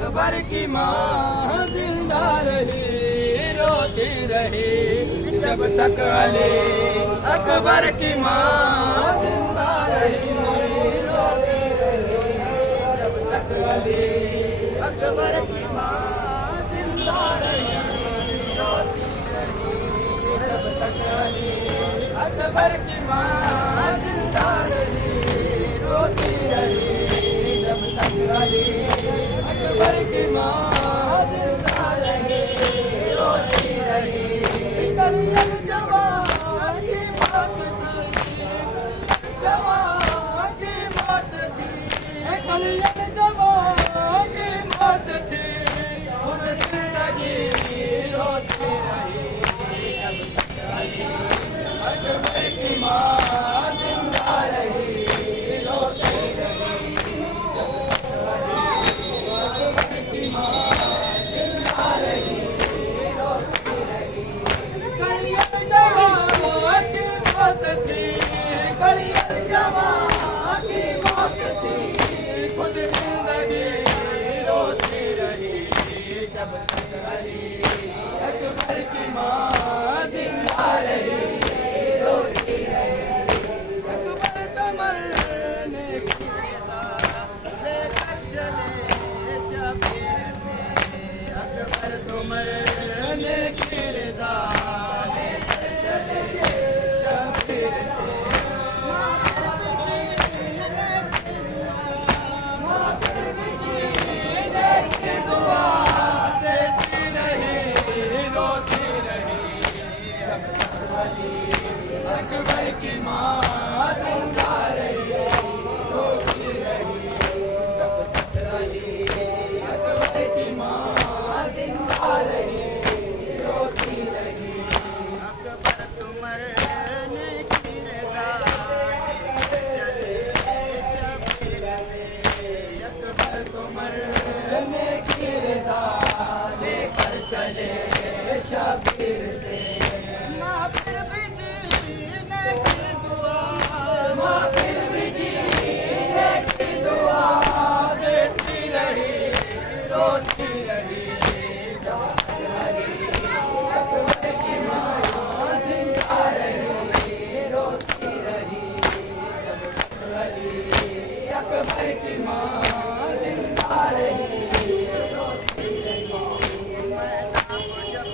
अकबर की माँ जिंदा रही, रोती रही जब तक अली। अकबर की माँ जिंदा रही, रोती रही जब तक अली। अकबर की माँ जिंदा रही, रोती रही जब तक अली। अकबर की माँ जिंदा रही, रोती रही जब तक अली। अकबर की माँ जिंदा रही, रोती रही। कलियत जवान की मौत थी, जवान की मौत थी। कलियत जवान की मौत थी, खुद जिंदगी रोती रही जब तक अली। अकबर की माँ जिंदा रही, रोती रही जब तक अली। अकबर की माँ जिंदा रही, रोती रही। कलियत जवान की मौत थी, कलियत जवान की मौत थी, खुद जिंदगी रोती रही जब तक अली। अकबर की माँ जिंदा रही, रोती रही। अकबर तो मरने की रज़ा लेकर चले शबीर से। अकबर तो मरने की रज़ा लेकर चले शबीर से। माँ फिर भी जीने की दुआ, माँ फिर भी जीने की दुआ देती रही, रोती रही जब तक अली। अकबर की माँ जिंदा रही, रोती रही जब तक अली। अकबर की माँ जिंदा रही, रोती रही। अकबर तो मरने की रज़ा लेकर चले शबीर से। अकबर तो मरने की रज़ा लेकर चले शबीर से। माँ फिर भी जीने की दुआ, माँ फिर भी जीने की दुआ देती रही, रोती रही जब तक अली। अकबर की माँ जिंदा रही, रोती रही जब तक अली। अकबर की माँ जिंदा रही, रोती रही। मैदान को जब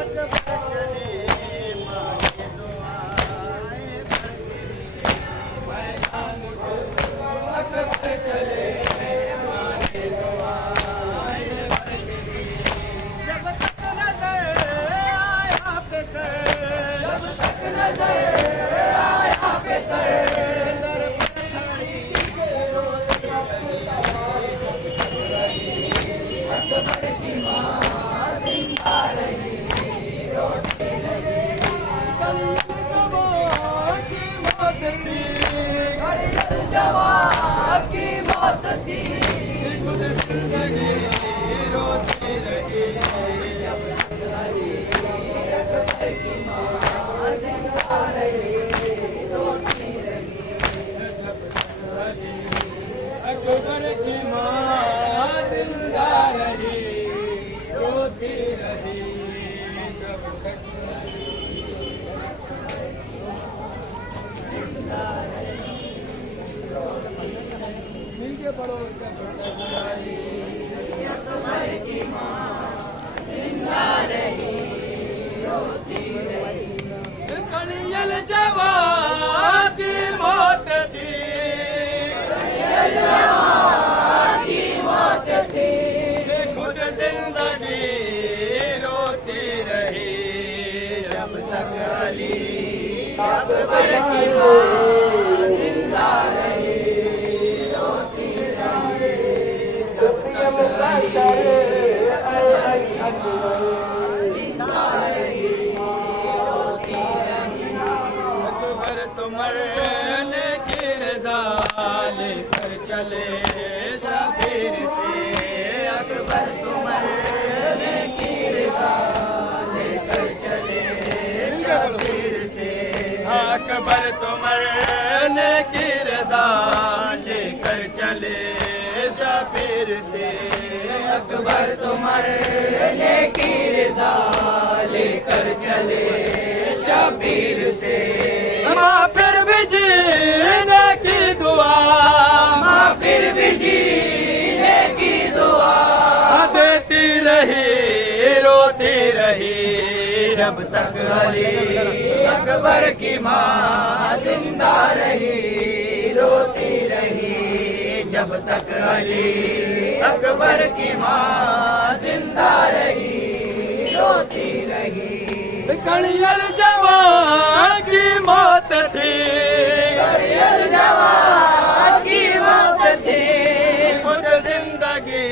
अकबर चले, माँ की दुआएं बढ़ती रही। मैदान को अकबर चले, माँ की दुआएं बढ़ती रही। जब तक नजर आया पेसर, जब तक नजर आया पेसर, दर पर खड़ी रोती रही जब तक अली। अकबर की माँ जिंदा रही, रोती रही। कलियत जवान की मौत थी, कलियत जवान की मौत थी, खुद जिंदगी रोती रही जब तक अली। अकबर की माँ जिंदा रही, रोती रही जब तक अली। अकबर की माँ जिंदा रही, रोती रही जब तक अली। मिलके पढ़ो। अकबर की माँ जिंदा रही, रोती रही। कलियल जवान की मौत थी, कलियल जवान की मौत थी, खुद जिंदगी रोती रही जब तक अली। अकबर की माँ जिंदा रही, रोती रही जब तक अली। जिंदा रही, रोती रही। अकबर तो मरने की रज़ा लेकर चले शबीर से। अकबर तो मरने की रज़ा लेकर चले शबीर से। अकबर तो मरने की रज़ा लेकर चले शबीर शबीर से। अकबर तो मरने की रज़ा लेकर चले शबीर से। माँ फिर भी जीने की दुआ, माँ फिर भी जीने की दुआ देती रही, रोती रही जब तक अली अकबर की माँ जिंदा रही, रोती रही जब तक अली अकबर की माँ जिंदा रही, रोती रही। कड़ियल जवान की मौत थी, कड़ियल जवान की मौत थी, खुद जिंदगी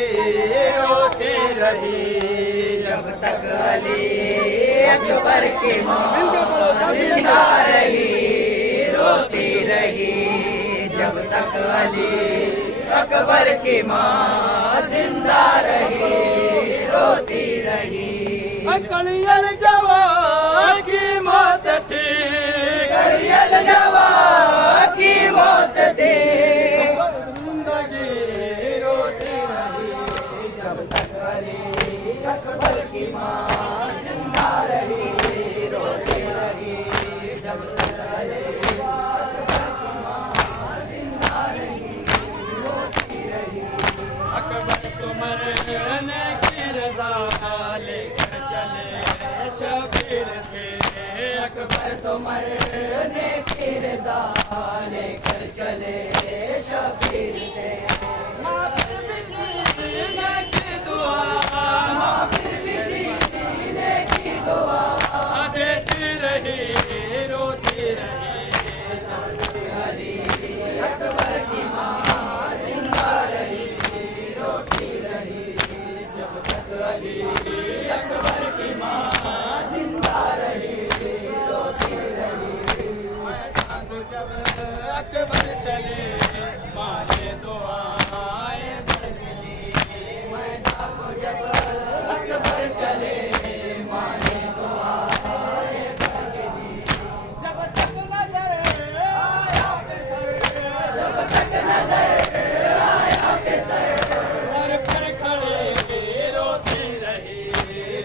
होती रही जब तक अली अकबर की माँ जिंदा रही, रोती रही जब तक अली अकबर की माँ जिंदा रही, रोती रही। कड़ियल जवान की मौत थी, कड़ियल जवान की मौत थी, जिंदगी रोती रही जब तक अली अकबर की माँ जिंदा रही, रोती रही जब तक अली अकबर की माँ जिंदा रही, रोती रही। अकबर तो मरने की रज़ा लेकर चले शबीर से। अकबर तो मरने की रज़ा लेकर चले शबीर से। माँ फिर भी जीने की दुआ, माँ फिर भी जीने की दुआ देती रही, रोती रही जब तक अली अकबर की माँ जिंदा रही, रोती रही जब तक अली अकबर की माँ जिंदा रही, रोती रही। मैदान को जब अकबर चले मारे दुआएं दर्श दी, मैदान को जब अकबर चले मारे दुआएं दर्श दी। जब तक नजर आया पेसर, जब तक नजर आया पेसर, दर पर खड़े रोती रही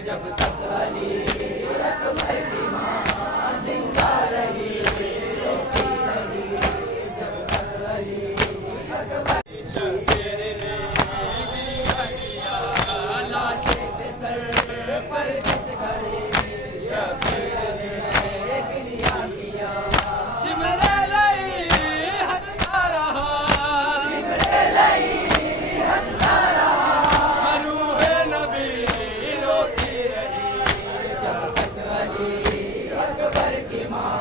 जब तक अली अकबर की माँ जिंदा रही, रोती रही जब तक अली अकबर। शबीर ने गिरिया किया लाश पे सर पर जिस घड़ी, शबीर ने गिरिया किया सिमरे लई हंसता रहा, सिमरे लई हंसता रहा, रूहे नबी रोती रही जब तक अली अकबर की माँ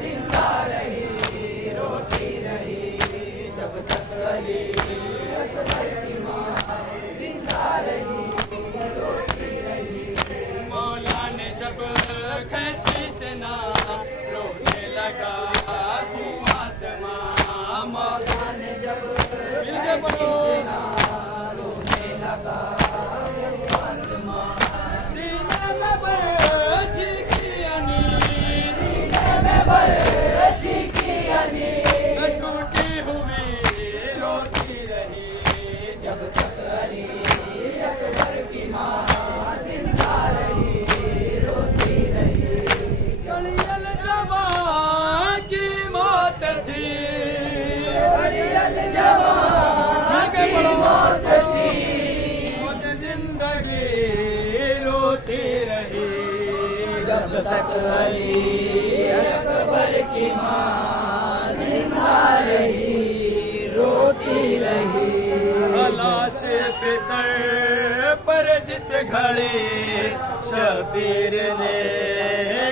जिंदा रही, रोती रही जब तक अली अकबर की माँ जिंदा रही, रोती रही। मौला ने जब खींची सेना रोने लगा धुआं आसमां, मौला ने जब खींची सेना रोने लगा धुआं आसमां। सीने में बरछी की अनीर, सीने में बरछी की अनीर टूटी हुई रोती रही जब तक अली अकबर की माँ जिंदा रही, रोती रही। कड़ियल जवान की मौत थी, कड़ियल जवान की मौत थी, खुद जिंदगी रोती रही जब तक अली अकबर की माँ जिंदा रही, रोती रही। लाश पे सर पर जिस घड़ी शबीर ने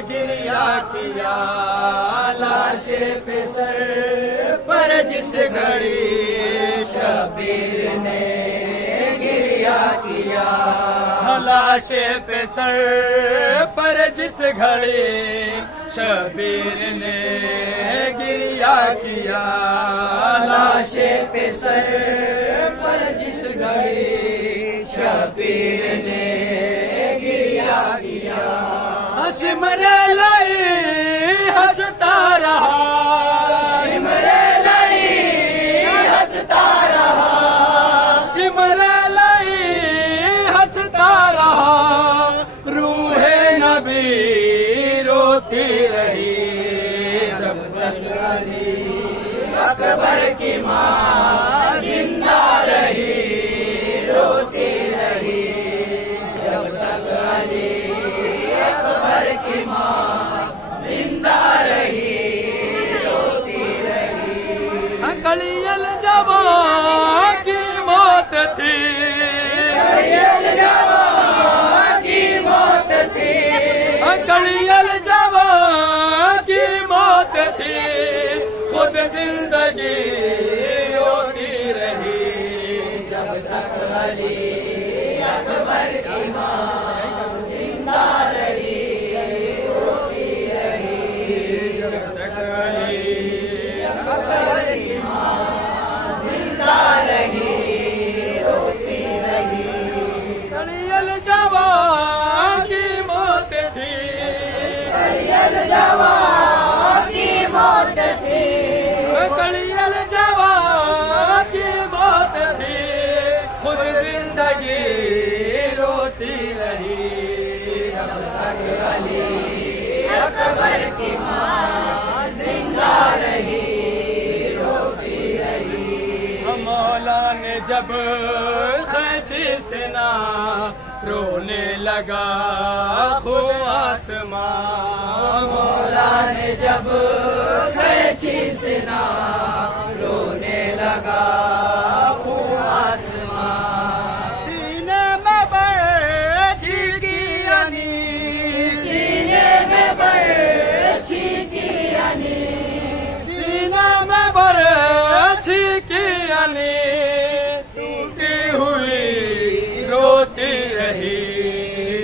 गिरिया किया, लाश पे सर पर जिस घड़ी शबीर ने गिरिया किया, लाश पे सर पर जिस घड़ी शबीर ने गिरिया किया, लाश पे सर पर जिस घड़ी शबीर ने गिरिया किया। सिमरे लई हंसता रहा, सिमरे लई हंसता रहा, अली अकबर की माँ जिंदा रही रोती रही जब तक अली अकबर की माँ जिंदा रही रोती रही। कलियल जवां की मौत थी, कलियल जवां की मौत थी, कलियल जवां की मौत थी, खुद जिंदगी रोती रही जब तक अली अकबर की माँ जिंदा रही रोती रही जब तक अली अकबर की माँ जिंदा रही रोती रही। कलियल जवां की मौत थी, कलियल जवां की मौत थी, कलियल जवां की मौत थी, खुद जिंदगी रोती रही जब तक अली अकबर की माँ जिंदा रही रोती रही। मौला ने जब खैची से ना रोने लगा खुद आसमां, मौला ने जब कैची से ना रोने लगा आसमां, सीने में बैठी की अनी, सीने में बैठी की अनी, सीने में बैठी की अनी, टूटी हुई रोती रही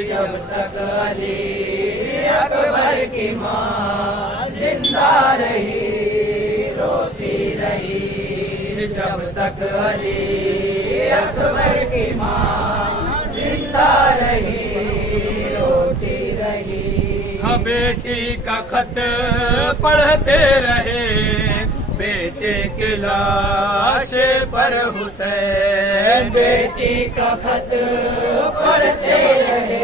जब तक अली अकबर की माँ जिंदा रही रोती रही जब तक अली अकबर की माँ जिंदा रही रोती रही। हाँ बेटी का खत पढ़ते रहे, बेटे के लाशे पर हुसैन, बेटी का खत पढ़ते रहे,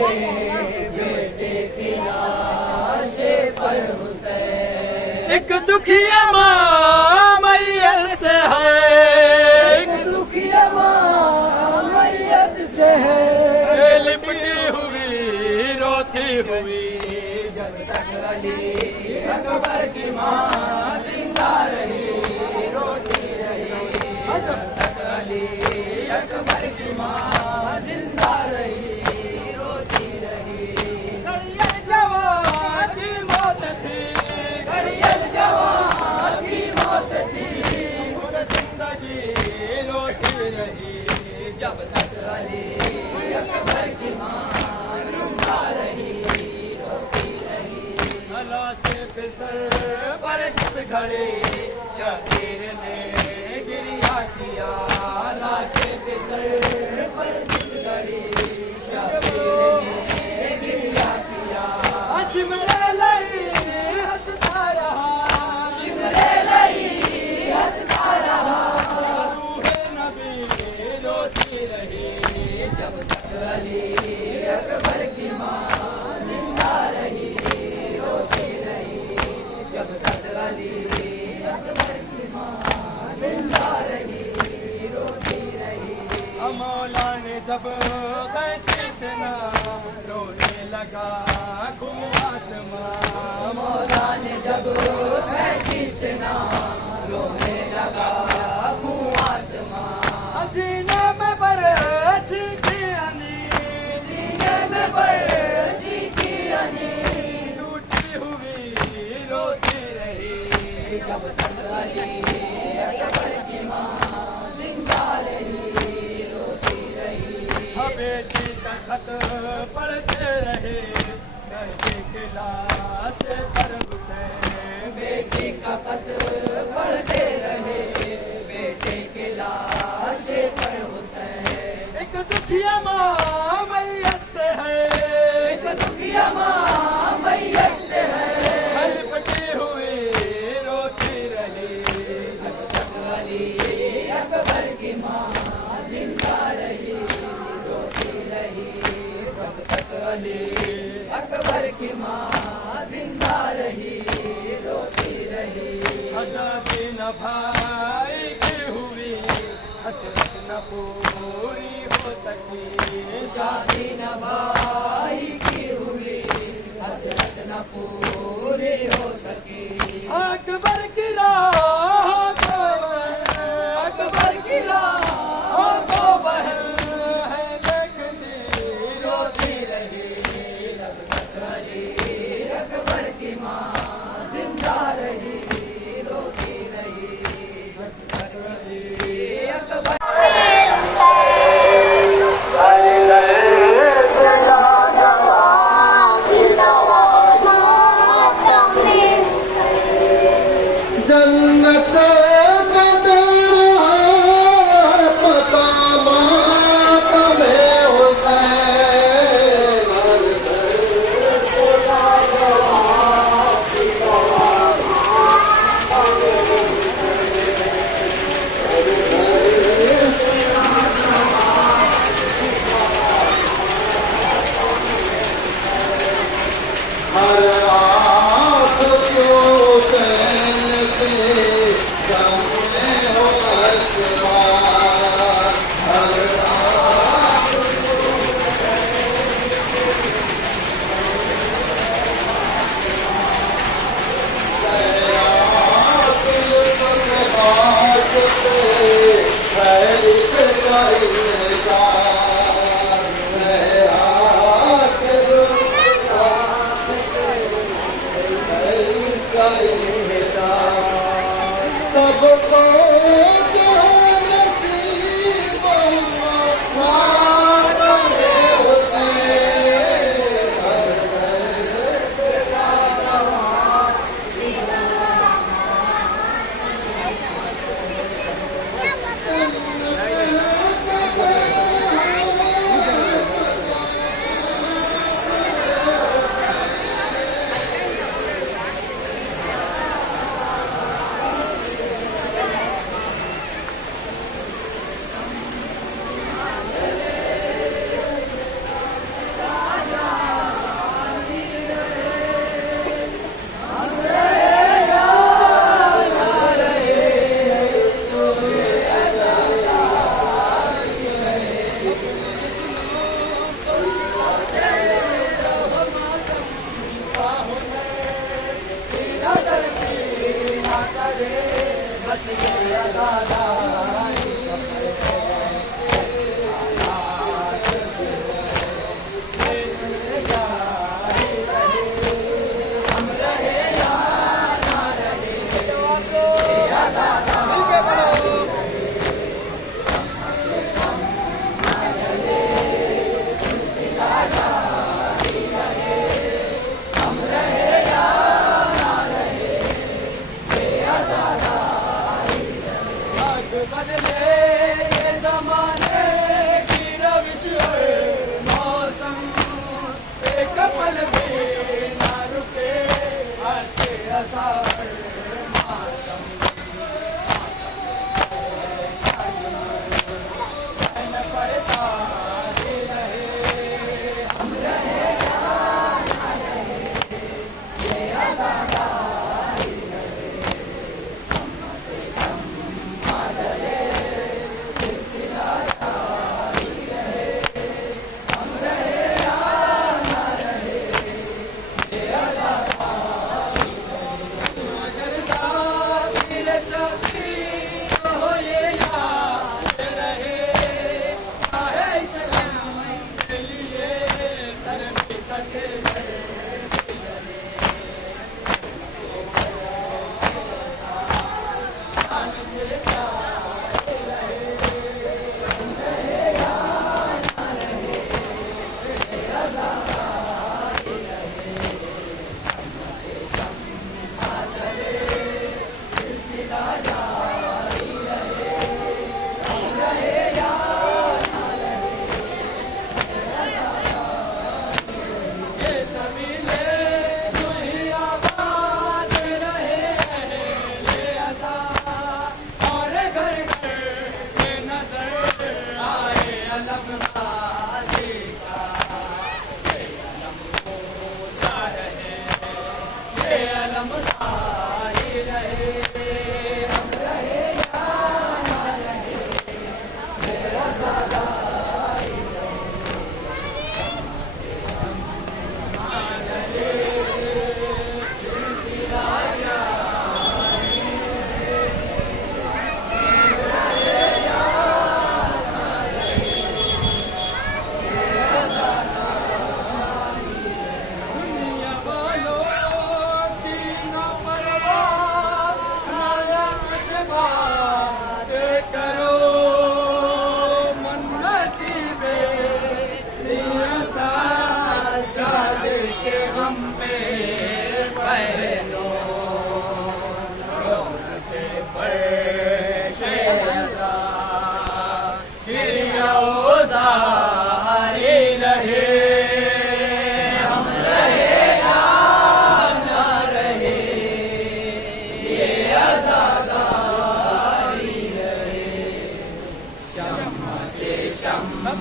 बेटे की लाशे पर हुसैन। एक दुखिया माँ मैयत से है, एक दुखिया माँ मैयत से है, लिपटी हुई रोती हुई जब तक अली अकबर की माँ जिंदा रही रोती रही जब तक अली अकबर की माँ जिंदा रही रोती रही। कलियल जवां की मौत थी, कलियल जवां की मौत थी, खुद जिंदगी रोती रही जब तक अली अकबर की माँ जिंदा रही रोती रही। लाशे पे सर पर जिस घड़े शबीर ने गिरिया किया, लाशे पे सर पर जिस घड़ी शबीर ने गिरिया किया, शिमरे लई हंसता रहा, शिमरे लई हंसता रहा रूहे नबी रोती रही जब तक अली अकबर की माँ जिंदा रही रोती रही जब तक अली अकबर की माँ जिंदा रही रोती रही। मौला ने जब कैची से ना रोने लगा घूम आसमां, मौला ने जब कैची से ना रोने लगा आसमां, हसीना में बरछी की अनी, सीने में बरछी की अनी, टूटी हुई रोती रही जब तक अली अकबर की माँ जिंदा रही रोती रही। बेटी का खत पढ़ते रहे, बेटे के लाशे पर हुसैन, बेटी का खत पढ़ते रहे, बेटे के लाशे पर हुसैन। एक दुखिया माँ मैयत से है, एक दुखिया माँ मैयत से है, लिपटी हुई रोती रही जब तक अली अकबर की माँ जिंदा रही रोती रही जब तक अली अकबर की माँ जिंदा रही रोती रही। आजादी न भाई की हुई, हसरत न पूरी हो सकी। शादी न भाई की हुई, हसरत न पूरी हो सकी। अकबर की राह को अकबर की राह को बहन है देखती, रोती रही जब तक अली अकबर की माँ जिंदा रही, रोती रही जब तक अली अकबर। जन्नत का दर है पता मातम हर आँख क्यों कहते सामने हो असवार। हर सबको जो नसीब मातमे होते।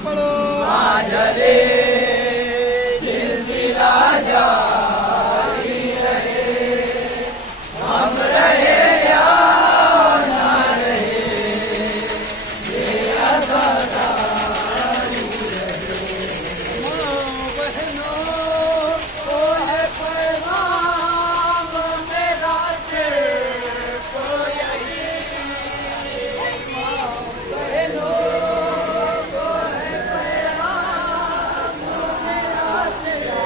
पड़ो जले सिलसिला जारी रहे, हम रहे या ना रहे, ये अज़ादारी रहे। माँ बहनों ओ है पैगाम मेरा सिर्फ यही, माँ बहनों को है पैगाम मेरा सिर्फ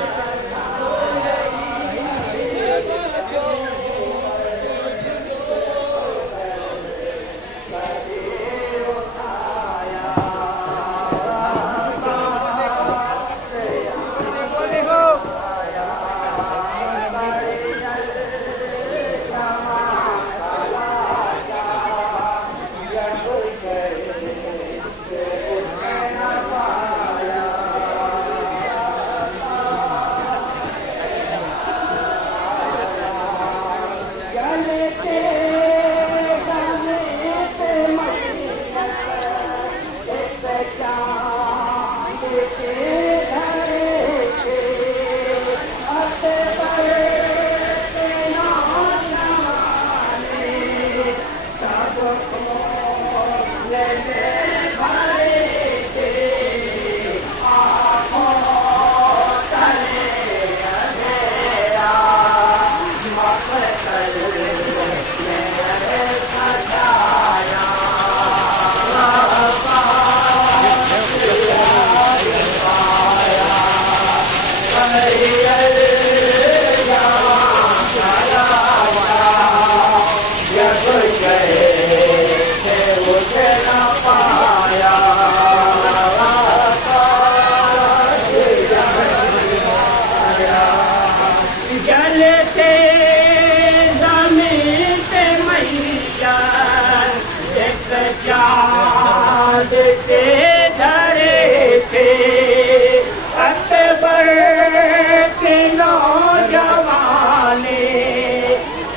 जलते ज़मीन पे मैया एक चाँद से धरे थे, अकबर के नौजवाने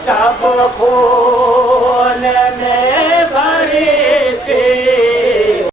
सब खून में